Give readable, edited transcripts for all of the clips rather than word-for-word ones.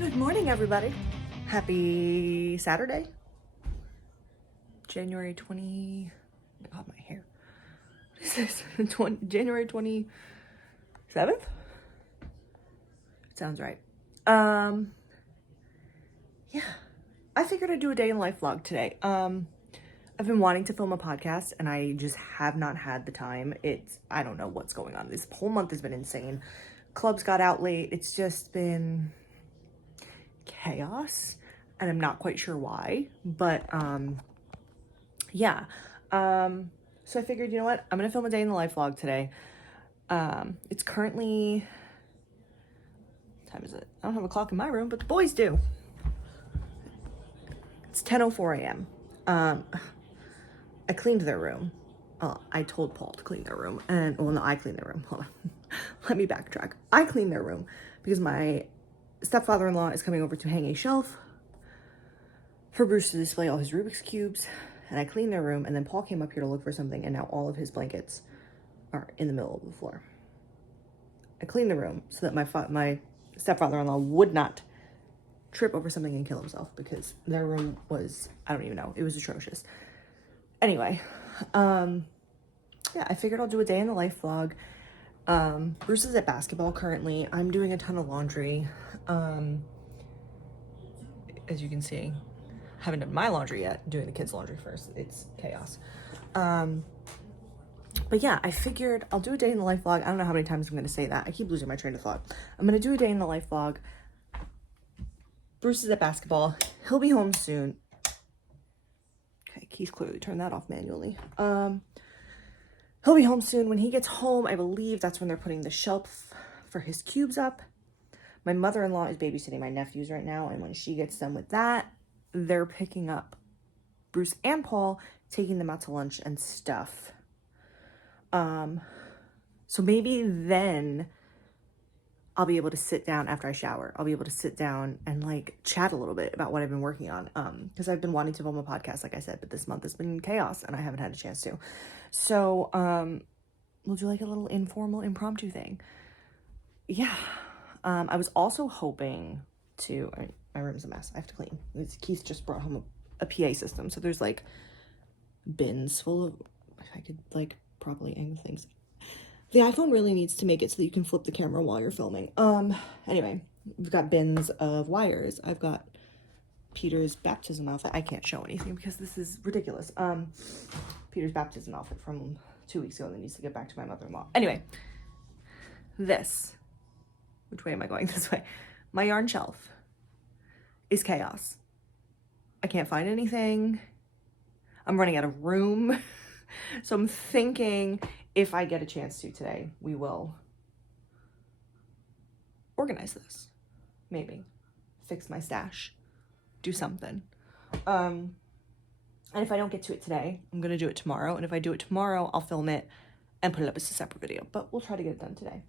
Good morning, everybody. Happy Saturday. January 20... Oh, my hair. What is this? January 27th? Sounds right. Yeah. I figured I'd do a day in life vlog today. I've been wanting to film a podcast and I just have not had the time. I don't know what's going on. This whole month has been insane. Clubs got out late. It's just been chaos and I'm not quite sure why, but yeah. So I figured, you know what, I'm gonna film a day in the life vlog today. It's currently, what time is it? I don't have a clock in my room, but the boys do. It's 10:04 a.m. I cleaned their room. I told Paul to clean their room, and well, no, I cleaned their room. Hold on. Let me backtrack. I cleaned their room because my stepfather-in-law is coming over to hang a shelf for Bruce to display all his Rubik's Cubes, and I cleaned their room, and then Paul came up here to look for something, and now all of his blankets are in the middle of the floor. I cleaned the room so that my stepfather-in-law would not trip over something and kill himself, because their room was, I don't even know, it was atrocious. Anyway, yeah, I figured I'll do a day in the life vlog. Bruce is at basketball currently. I'm doing a ton of laundry. As you can see, haven't done my laundry yet. Doing the kids' laundry first. It's chaos. But yeah, I figured I'll do a day in the life vlog. I don't know how many times I'm going to say that. I keep losing my train of thought. I'm going to do a day in the life vlog. Bruce is at basketball. He'll be home soon. Okay, Keith clearly turned that off manually. He'll be home soon. When he gets home, I believe that's when they're putting the shelf for his cubes up. My mother-in-law is babysitting my nephews right now, and when she gets done with that, they're picking up Bruce and Paul, taking them out to lunch and stuff. So maybe then I'll be able to sit down after I shower. I'll be able to sit down and like chat a little bit about what I've been working on. Because I've been wanting to film a podcast, like I said, but this month has been chaos and I haven't had a chance to. So, we'll do like a little informal impromptu thing. Yeah. I was also hoping to, my room's a mess. I have to clean. Keith just brought home a PA system. So there's like bins full of, I could like properly angle things. The iPhone really needs to make it so that you can flip the camera while you're filming. Anyway, we've got bins of wires. I've got Peter's baptism outfit. I can't show anything because this is ridiculous. Peter's baptism outfit from 2 weeks ago that needs to get back to my mother-in-law. Anyway, which way am I going? This way. My yarn shelf is chaos. I can't find anything. I'm running out of room. So I'm thinking if I get a chance to today, we will organize this. Maybe. Fix my stash. Do something. And if I don't get to it today, I'm going to do it tomorrow. And if I do it tomorrow, I'll film it and put it up as a separate video. But we'll try to get it done today.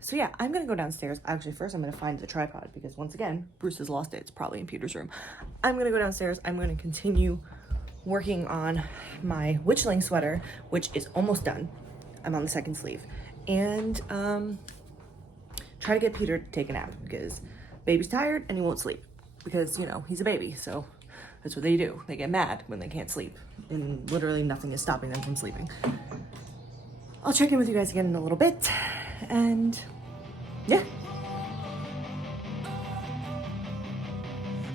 So yeah, I'm going to go downstairs. Actually, first I'm going to find the tripod because once again, Bruce has lost it. It's probably in Peter's room. I'm going to go downstairs. I'm going to continue working on my witchling sweater, which is almost done. I'm on the second sleeve. And try to get Peter to take a nap because baby's tired and he won't sleep because, you know, he's a baby. So that's what they do. They get mad when they can't sleep and literally nothing is stopping them from sleeping. I'll check in with you guys again in a little bit. And yeah.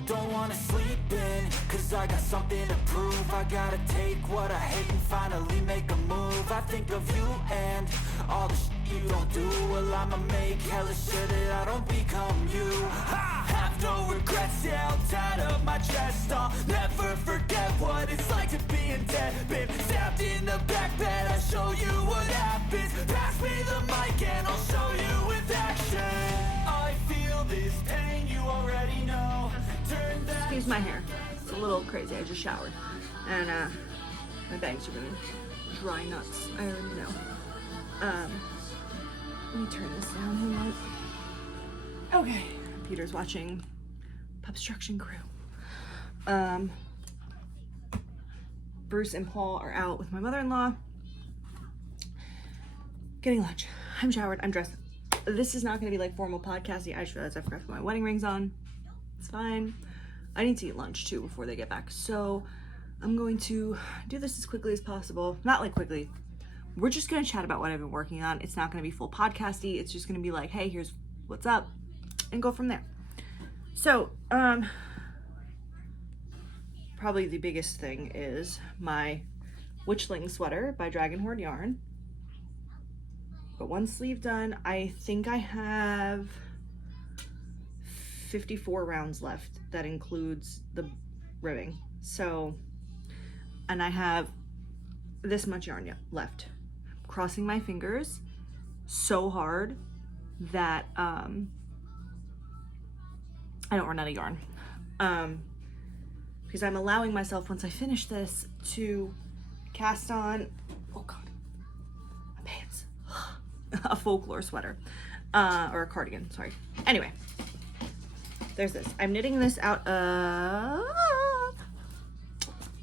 Don't wanna sleep in, cause I got something to prove. I gotta take what I hate and finally make a move. I think of you and all the shit you don't do. Well, I'ma make hella sure that I don't become you. I have no regrets, yeah, I'll tie up my chest. I'll never forget what it's like to be in debt. Been stabbed in the back bed, I'll show you what happens. Pass me the mic and I'll show you with action. I feel this pain, you already know. Excuse my hair. It's a little crazy. I just showered. And my bangs are gonna dry nuts. I already know. Let me turn this down a lot. Okay. Peter's watching Pupstruction Crew. Bruce and Paul are out with my mother-in-law. Getting lunch. I'm showered. I'm dressed. this is not going to be like formal podcasting. I just realized I forgot to put my wedding rings on. It's fine. I need to eat lunch too before they get back. So I'm going to do this as quickly as possible. Not like quickly. We're just going to chat about what I've been working on. It's not going to be full podcasty. It's just going to be like, hey, here's what's up, and go from there. So, probably the biggest thing is my Witchling sweater by Dragonhorn Yarn. Got one sleeve done. I think I have 54 rounds left. That includes the ribbing. So, and I have this much yarn left. Crossing my fingers so hard that I don't run out of yarn. Because I'm allowing myself, once I finish this, to cast on, oh god, my pants, a folklore sweater, or a cardigan, sorry. Anyway, there's this. I'm knitting this out of,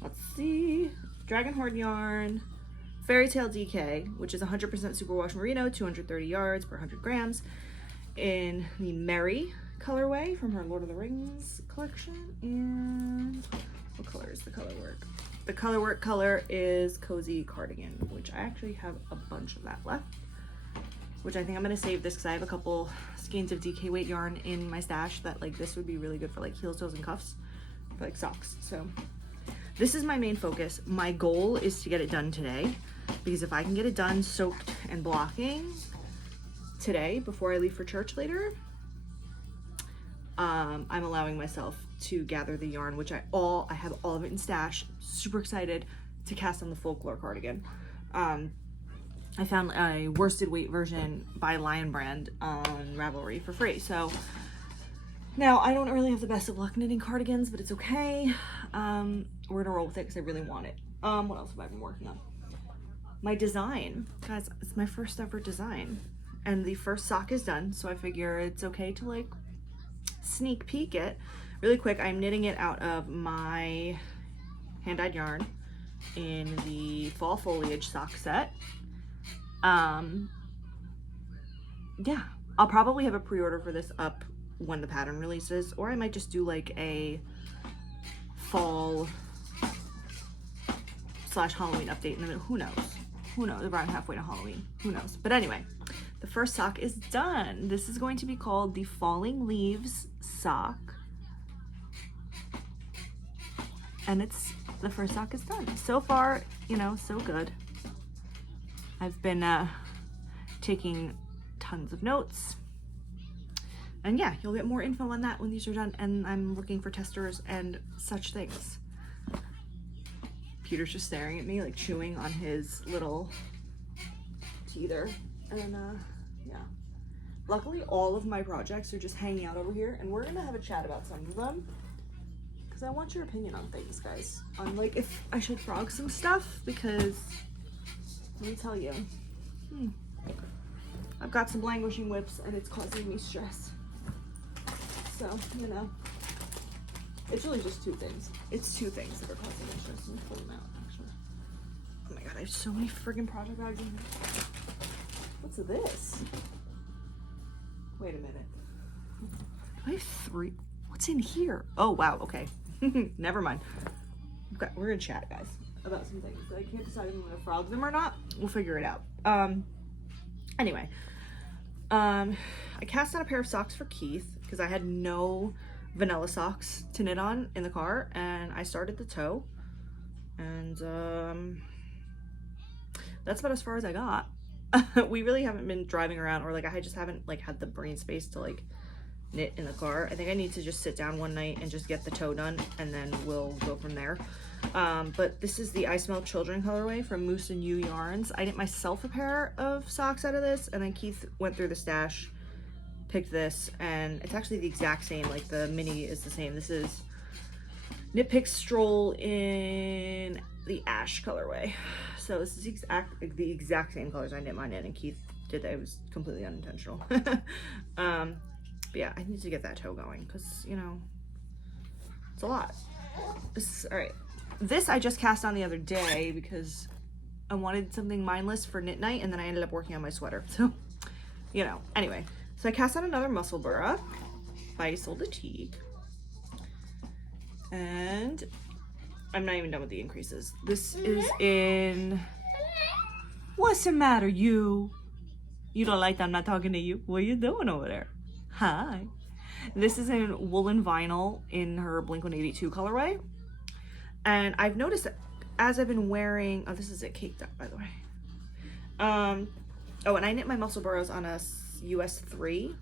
let's see, Dragonhorn Yarn, Fairy Tale DK, which is 100% superwash merino, 230 yards per 100 grams, in the Merry colorway from her Lord of the Rings collection. And what color is the color work? The color work color is Cozy Cardigan, which I actually have a bunch of that left, which I think I'm going to save this because I have a couple skeins of DK weight yarn in my stash that like this would be really good for like heels, toes, and cuffs, for like socks. So this is my main focus. My goal is to get it done today, because if I can get it done soaked and blocking today before I leave for church later, I'm allowing myself to gather the yarn, which I have all of it in stash. Super excited to cast on the folklore cardigan. I found a worsted weight version by Lion Brand on Ravelry for free. So now I don't really have the best of luck knitting cardigans, but it's okay. We're gonna roll with it because I really want it. What else have I been working on? My design, guys, it's my first ever design, and the first sock is done, so I figure it's okay to like sneak peek it really quick. I'm knitting it out of my hand-dyed yarn in the fall foliage sock set. Yeah, I'll probably have a pre-order for this up when the pattern releases, or I might just do like a fall / Halloween update in the middle. Who knows, around halfway to Halloween, who knows. But anyway, the first sock is done. This is going to be called the Falling Leaves sock, and the first sock is done. So far, you know, so good. I've been taking tons of notes, and yeah, you'll get more info on that when these are done, and I'm looking for testers and such things. Peter's just staring at me, like chewing on his little teether, and yeah. Luckily, all of my projects are just hanging out over here, and we're gonna have a chat about some of them, because I want your opinion on things, guys. On like if I should frog some stuff, because let me tell you, I've got some languishing whips, and it's causing me stress. So, you know, it's really just two things. It's two things that are causing me stress. Let me pull them out, actually. Oh my god, I have so many friggin' project bags in here. What's this? Wait a minute. I have three. What's in here? Oh, wow, okay. Never mind. We're gonna chat, guys, about some things. I can't decide if I'm gonna frog them or not. We'll figure it out. Anyway, I cast on a pair of socks for Keith because I had no vanilla socks to knit on in the car, and I started the toe, and that's about as far as I got. We really haven't been driving around, or like I just haven't like had the brain space to like knit in the car. I think I need to just sit down one night and just get the toe done, and then we'll go from there. But this is the I Smell Children colorway from Moose and You Yarns. I knit myself a pair of socks out of this, and then Keith went through the stash, picked this, and it's actually the exact same. Like the mini is the same. This is Knit Pick Stroll in the ash colorway. So this is the exact same colors I knit mine in, and Keith did that. It was completely unintentional. But yeah, I need to get that toe going because, you know, it's a lot. All right. This I just cast on the other day because I wanted something mindless for knit night, and then I ended up working on my sweater. So you know. Anyway, so I cast on another muscle burra by Sol de Tigre. And I'm not even done with the increases. This is in... What's the matter, you? You don't like that I'm not talking to you? What are you doing over there? Hi. This is in Woolen Vinyl in her Blink-182 colorway. And I've noticed that as I've been wearing... Oh, this is it caked up, by the way. Oh, and I knit my muscle burrows on a US 3.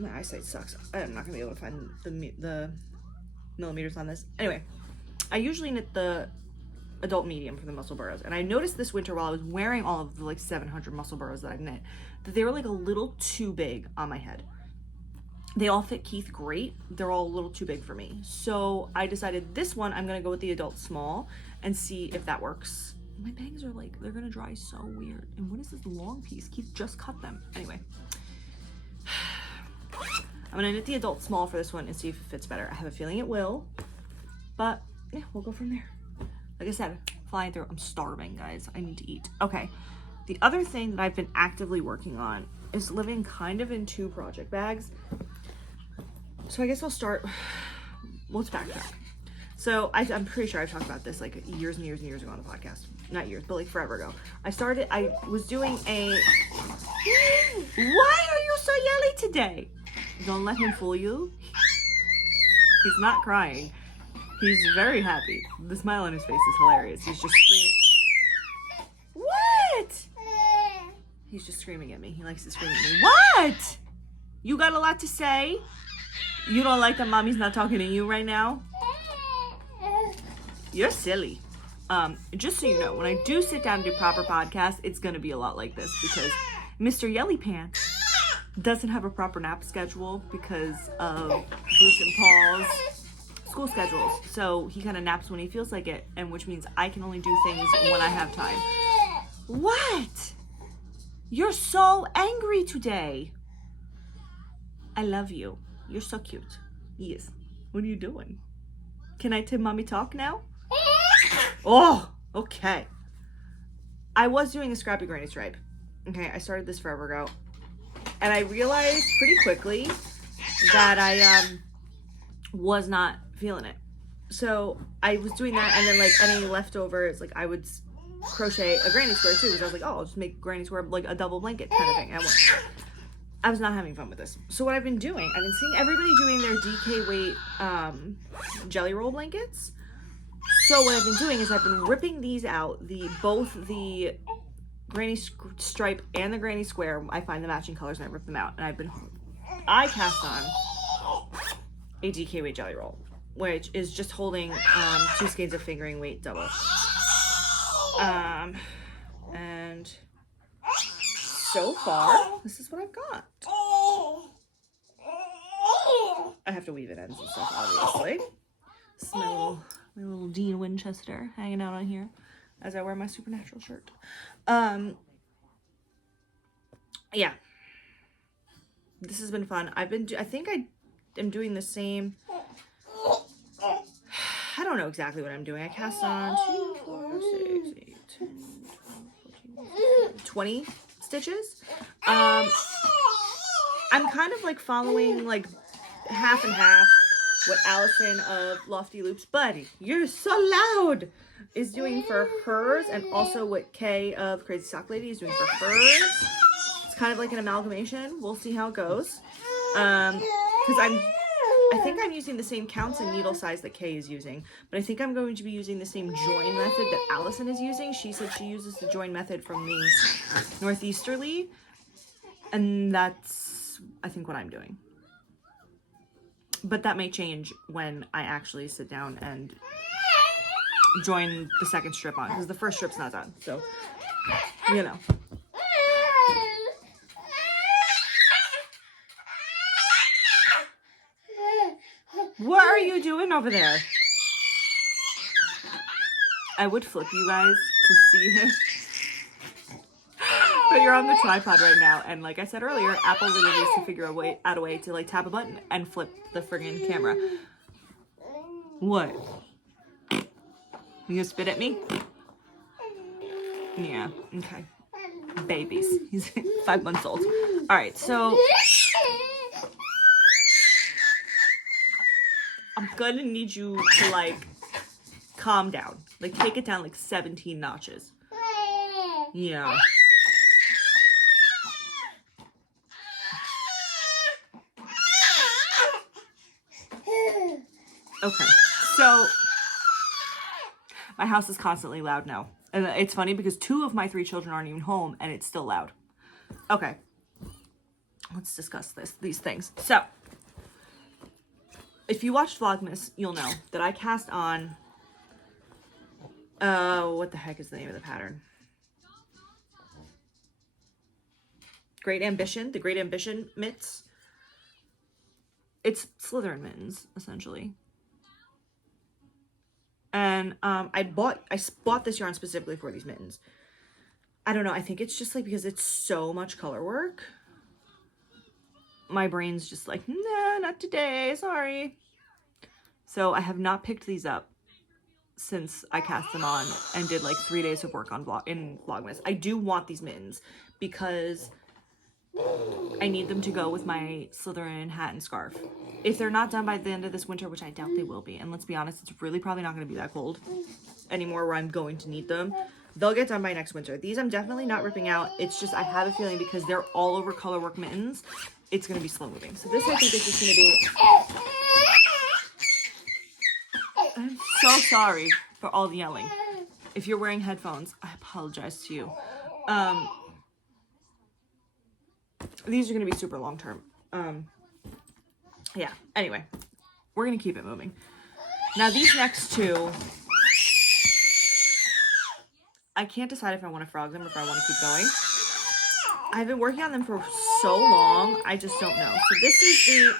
My eyesight sucks. I'm not gonna be able to find the millimeters on this. Anyway, I usually knit the adult medium for the muscle burrows, and I noticed this winter while I was wearing all of the like 700 muscle burrows that I've knit that they were like a little too big on my head. They all fit Keith great. They're all a little too big for me. So I decided this one, I'm gonna go with the adult small and see if that works. My bangs are like, they're gonna dry so weird. And what is this long piece? Keith just cut them. Anyway. I'm gonna knit the adult small for this one and see if it fits better. I have a feeling it will, but yeah, we'll go from there. Like I said, flying through. I'm starving, guys. I need to eat. Okay. The other thing that I've been actively working on is living kind of in 2 project bags. So I guess I'll start, let's backtrack. So I'm pretty sure I've talked about this like years and years and years ago on the podcast. Not years, but like forever ago. I was doing a, why are you so yelly today? Don't let him fool you. He's not crying. He's very happy. The smile on his face is hilarious. He's just screaming. What? He's just screaming at me. He likes to scream at me. What? You got a lot to say? You don't like that mommy's not talking to you right now? You're silly. Just so you know, when I do sit down and do proper podcasts, it's going to be a lot like this because Mr. Yelly Pants doesn't have a proper nap schedule because of Bruce and Paul's school schedules. So he kind of naps when he feels like it, and which means I can only do things when I have time. What? You're so angry today. I love you. You're so cute. Yes. What are you doing? Can I tell mommy talk now? Oh, okay. I was doing a scrappy granny stripe. Okay, I started this forever ago. And I realized pretty quickly that I was not feeling it. So I was doing that, and then like any leftovers, like I would crochet a granny square too, because I was like, oh, I'll just make granny square like a double blanket kind of thing. And I was not having fun with this. So what I've been doing, I've been seeing everybody doing their DK weight jelly roll blankets. So what I've been doing is I've been ripping these out, both the granny stripe and the granny square. I find the matching colors and I rip them out, and I cast on a DK weight jelly roll, which is just holding 2 skeins of fingering weight double. And so far, this is what I've got. I have to weave it ends and stuff, obviously. This is my little Dean Winchester hanging out on here as I wear my Supernatural shirt. Yeah. This has been fun. I think I am doing the same. I don't know exactly what I'm doing. I cast on 2, 4, 6, 8, 10, 12, 14, 20 stitches. I'm kind of like following like half and half what Allison of Lofty Loops, buddy, you're so loud, is doing for hers, and also what Kay of Crazy Sock Lady is doing for hers. It's kind of like an amalgamation. We'll see how it goes. Because I think I'm using the same counts and needle size that Kay is using, but I think I'm going to be using the same join method that Allison is using. She said she uses the join method from the Northeasterly, and that's, I think, what I'm doing. But that may change when I actually sit down and join the second strip on, because the first strip's not done, so, you know. What are you doing over there? I would flip you guys to see him. But you're on the tripod right now, and like I said earlier, Apple really needs to figure out a way to like tap a button and flip the friggin' camera. What? You gonna spit at me? Yeah, okay. babies. He's 5 months old. All right, so I'm gonna need you to like calm down. Like take it down like 17 notches. Yeah. Okay, so my house is constantly loud now. And it's funny because 2 of my 3 children aren't even home and it's still loud. Okay, let's discuss these things. So, if you watched Vlogmas, you'll know that I cast on, what the heck is the name of the pattern? Great Ambition, the Great Ambition mitts. It's Slytherin mittens, essentially. And I bought this yarn specifically for these mittens. I don't know, I think it's just like because it's so much color work. My brain's just like, nah, not today, sorry. So I have not picked these up since I cast them on and did like 3 days of work on Vlogmas. I do want these mittens because I need them to go with my Slytherin hat and scarf. If they're not done by the end of this winter, which I doubt they will be, and let's be honest, it's really probably not going to be that cold anymore where I'm going to need them, they'll get done by next winter. These I'm definitely not ripping out. It's just I have a feeling because they're all over colorwork mittens, it's going to be slow moving. So this I think is just going to be... I'm so sorry for all the yelling. If you're wearing headphones, I apologize to you. These are going to be super long term. Yeah, anyway, we're going to keep it moving. Now these next 2, I can't decide if I want to frog them or if I want to keep going. I've been working on them for so long, I just don't know. So this is the...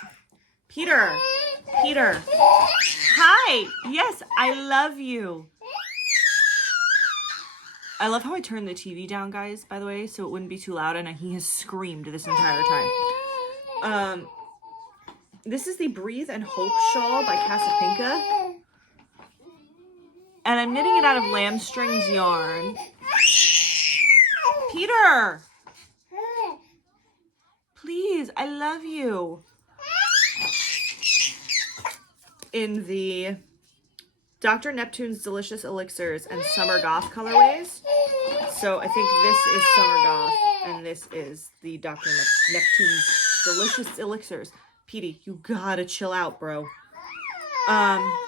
Peter! Hi! Yes, I love you. I love how I turned the TV down, guys, by the way, so it wouldn't be too loud, and he has screamed this entire time. This is the Breathe and Hope shawl by Casapinka. And I'm knitting it out of lamb strings yarn. Peter! Please, I love you. In the Dr. Neptune's Delicious Elixirs and Summer Goth colorways. So I think this is Summer Goth and this is the Dr. Neptune's Delicious Elixirs. Petey, you gotta chill out, bro. Oh,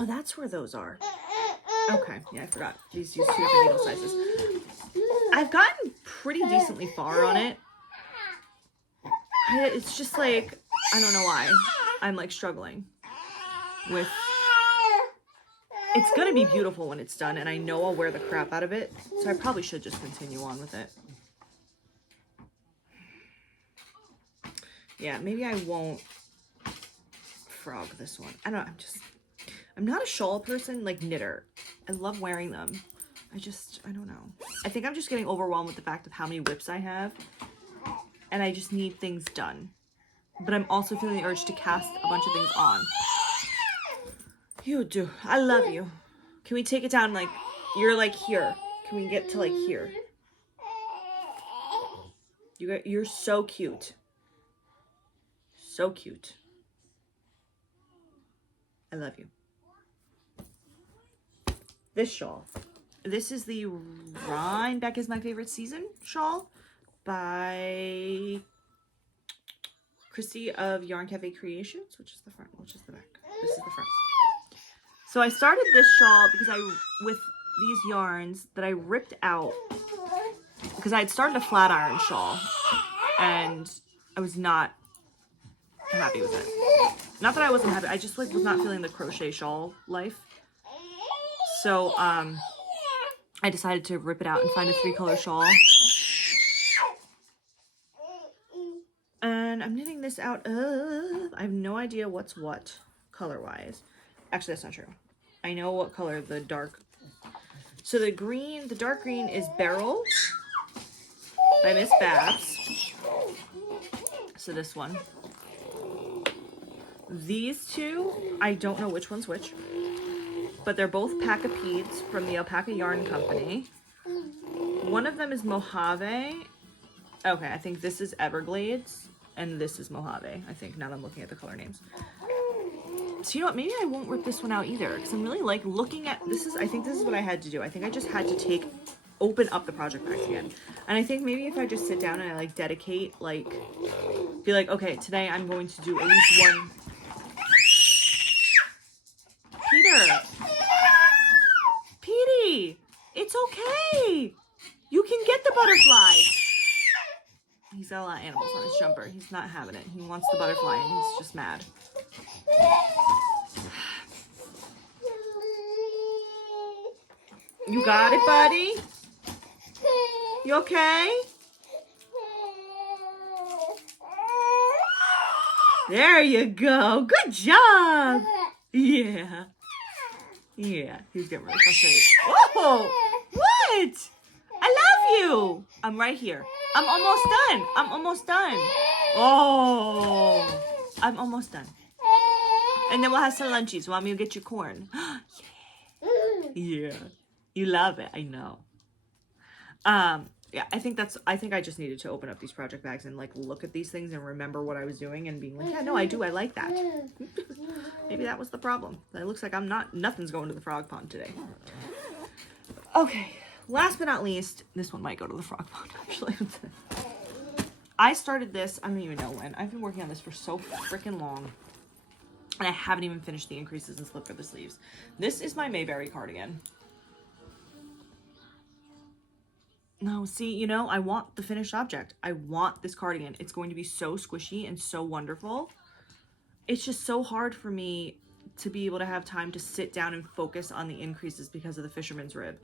that's where those are. Okay, yeah, I forgot. These use 2 different needle sizes. I've gotten pretty decently far on it. It's just like, I don't know why. I'm like struggling with... It's gonna be beautiful when it's done, and I know I'll wear the crap out of it, so I probably should just continue on with it. Yeah, maybe I won't frog this one. I don't know, I'm not a shawl person, like knitter. I love wearing them. I don't know. I think I'm just getting overwhelmed with the fact of how many whips I have, and I just need things done. But I'm also feeling the urge to cast a bunch of things on. You do. I love you. Can we take it down like, you're like here. Can we get to like here? You're so cute. So cute. I love you. This shawl. This is the Rhinebeck is My Favorite Season shawl by Christy of Yarn Cafe Creations, which is the front, which is the back. This is the front. So I started this shawl because with these yarns that I ripped out, because I had started a flat iron shawl and I was not happy with it. Not that I wasn't happy, I just like was not feeling the crochet shawl life. So I decided to rip it out and find a 3-color shawl. And I'm knitting this out of, I have no idea what's what color-wise. Actually, that's not true. I know what color the dark, so the dark green is Beryl by Miss Babs. So this one. These 2, I don't know which one's which, but they're both Pack-a-Peeds from the Alpaca Yarn Company. One of them is Mojave. Okay, I think this is Everglades, and this is Mojave, I think, now that I'm looking at the color names. So you know what, maybe I won't rip this one out either, because I'm really like looking at, I think this is what I had to do. I think I just had to open up the project packs again. And I think maybe if I just sit down and I like dedicate, like, be like, okay, today I'm going to do at least one. Peter! Petey! It's okay! You can get the butterfly! He's got a lot of animals on his jumper. He's not having it. He wants the butterfly and he's just mad. You got it, buddy? You okay? There you go. Good job. Yeah. Yeah. He's getting really frustrated. Oh! What? I love you. I'm right here. I'm almost done. I'm almost done. Oh. I'm almost done. And then we'll have some lunchies. Want me to get you corn? Yeah. Yeah. You love it. I know. Yeah, I think I just needed to open up these project bags and like look at these things and remember what I was doing and being like, yeah, no, I do. I like that. Maybe that was the problem. It looks like nothing's going to the frog pond today. Okay. Last but not least, this one might go to the frog pond, actually. I started this, I don't even know when. I've been working on this for so freaking long. And I haven't even finished the increases and slip for the sleeves. This is my Mayberry cardigan. No, see, you know, I want the finished object. I want this cardigan. It's going to be so squishy and so wonderful. It's just so hard for me to be able to have time to sit down and focus on the increases because of the fisherman's rib.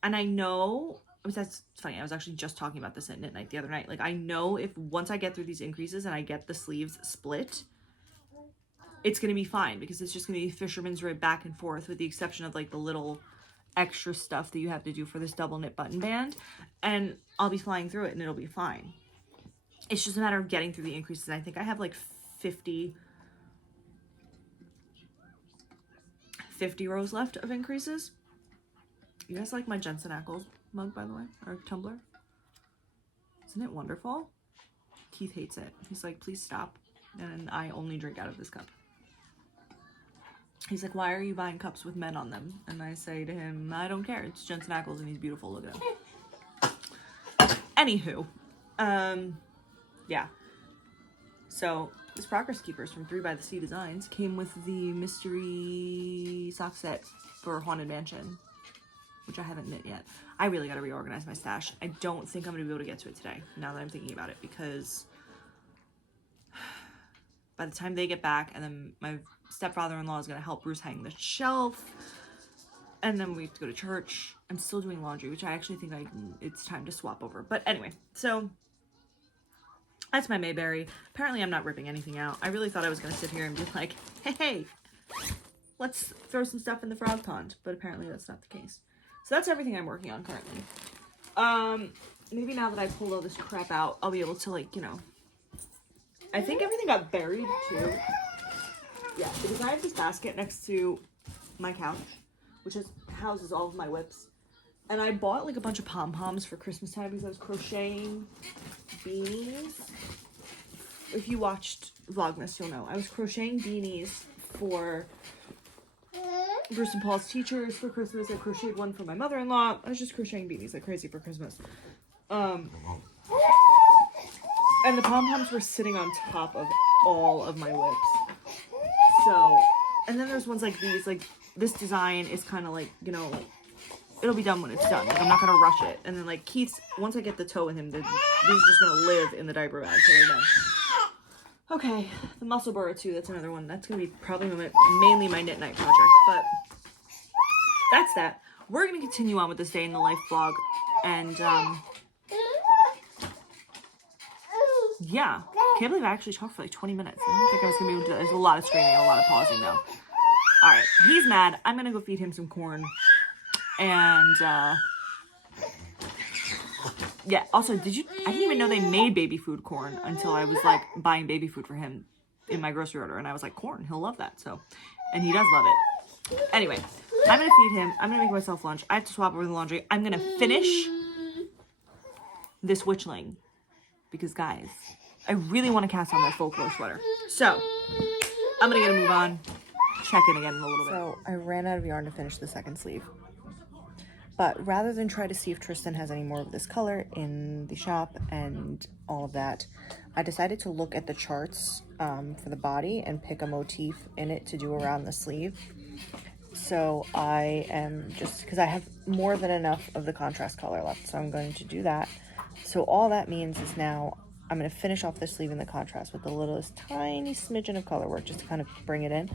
And I know, that's funny, I was actually just talking about this at Knit Night the other night. Like, I know if once I get through these increases and I get the sleeves split, it's going to be fine because it's just going to be fisherman's rib back and forth with the exception of like the little extra stuff that you have to do for this double knit button band, and I'll be flying through it and it'll be fine. It's just a matter of getting through the increases. And I think I have like 50 rows left of increases. You guys like my Jensen Ackles mug, by the way, or tumbler? Isn't it wonderful? Keith hates it. He's like, please stop. And I only drink out of this cup. He's like, why are you buying cups with men on them? And I say to him, I don't care. It's Jensen Ackles and he's beautiful. Look at him. Anywho, yeah. So this Progress Keepers from 3 by the Sea Designs came with the mystery sock set for Haunted Mansion, which I haven't knit yet. I really got to reorganize my stash. I don't think I'm going to be able to get to it today, now that I'm thinking about it, because by the time they get back, and then my stepfather-in-law is going to help Bruce hang the shelf, and then we have to go to church. I'm still doing laundry, which I actually think it's time to swap over. But anyway, so that's my Mayberry. Apparently I'm not ripping anything out. I really thought I was going to sit here and be like, hey, let's throw some stuff in the frog pond. But apparently that's not the case. So that's everything I'm working on currently. Maybe now that I pulled all this crap out, I'll be able to, like, you know, I think everything got buried too. Yeah, because I have this basket next to my couch, which houses all of my whips. And I bought like a bunch of pom-poms for Christmas time because I was crocheting beanies. If you watched Vlogmas, you'll know. I was crocheting beanies for Bruce and Paul's teachers for Christmas. I crocheted one for my mother-in-law. I was just crocheting beanies like crazy for Christmas. And the pom-poms were sitting on top of all of my whips. So, and then there's ones like these, like this design is kind of like, you know, like, it'll be done when it's done. Like, I'm not going to rush it. And then like Keith's, once I get the toe in him, these are just going to live in the diaper bag till they're done. Okay, the muscle burrow too, that's another one. That's going to be probably mainly my Knit Night project, but that's that. We're going to continue on with this day in the life vlog, and yeah, can't believe I actually talked for like 20 minutes. I didn't think I was going to be able to do that. There's a lot of screaming and a lot of pausing though. Alright, he's mad. I'm going to go feed him some corn, and yeah, also, I didn't even know they made baby food corn until I was like buying baby food for him in my grocery order. And I was like, corn, he'll love that. So, and he does love it. Anyway, I'm going to feed him. I'm going to make myself lunch. I have to swap over the laundry. I'm going to finish this witchling. Because guys, I really want to cast on that folklore sweater. So I'm gonna get a move on. Check in again in a little bit. So I ran out of yarn to finish the second sleeve. But rather than try to see if Tristan has any more of this color in the shop and all of that, I decided to look at the charts for the body and pick a motif in it to do around the sleeve. So I am just, because I have more than enough of the contrast color left, so I'm going to do that. So all that means is now I'm going to finish off the sleeve in the contrast with the littlest tiny smidgen of color work just to kind of bring it in.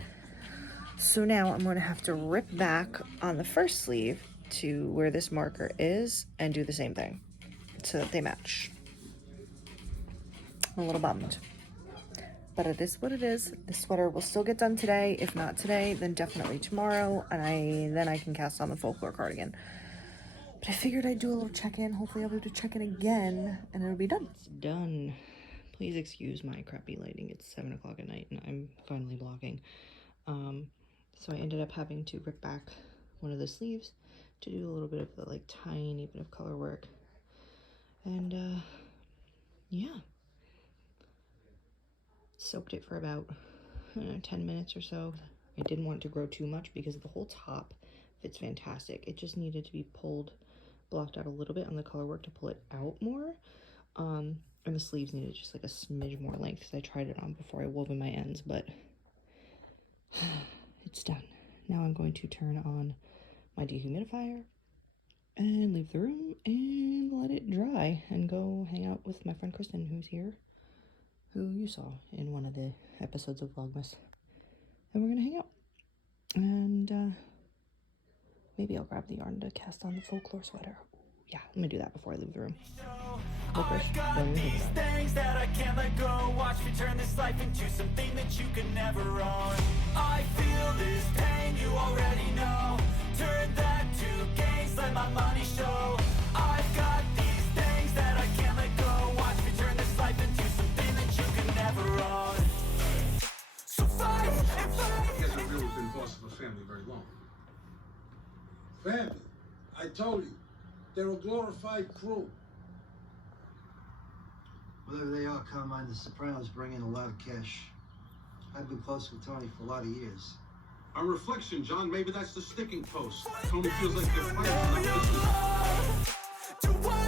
So now I'm going to have to rip back on the first sleeve to where this marker is and do the same thing so that they match. I'm a little bummed, but it is what it is. The sweater will still get done today. If not today, then definitely tomorrow, and then I can cast on the folklore cardigan. But I figured I'd do a little check-in. Hopefully I'll be able to check in again and it'll be done. It's done. Please excuse my crappy lighting. It's 7 o'clock at night and I'm finally blocking. So I ended up having to rip back one of the sleeves to do a little bit of the like tiny bit of color work. And yeah. Soaked it for about 10 minutes or so. I didn't want it to grow too much because the whole top fits fantastic. It just needed to be blocked out a little bit on the color work to pull it out more. And the sleeves needed just like a smidge more length because I tried it on before I wove in my ends, but it's done. Now I'm going to turn on my dehumidifier and leave the room and let it dry and go hang out with my friend Kristen, who's here, who you saw in one of the episodes of Vlogmas. And we're gonna hang out. And maybe I'll grab the yarn to cast on the folklore sweater. Yeah, I'm gonna do that before I leave the room. I've got these things that I can't let go. Watch me turn this life into something that you can never own. I feel this pain, you already know. Turn that to gains, let my money show. I've got these things that I can't let go. Watch me turn this life into something that you can never own. So fight and fight. He hasn't really been boss of a family very long. Family? I told you, they're a glorified crew. Whatever they are, Carmine, the Sopranos bring in a lot of cash. I've been close with Tony for a lot of years. On reflection, John, maybe that's the sticking post. Tony feels like they're fighting for that business.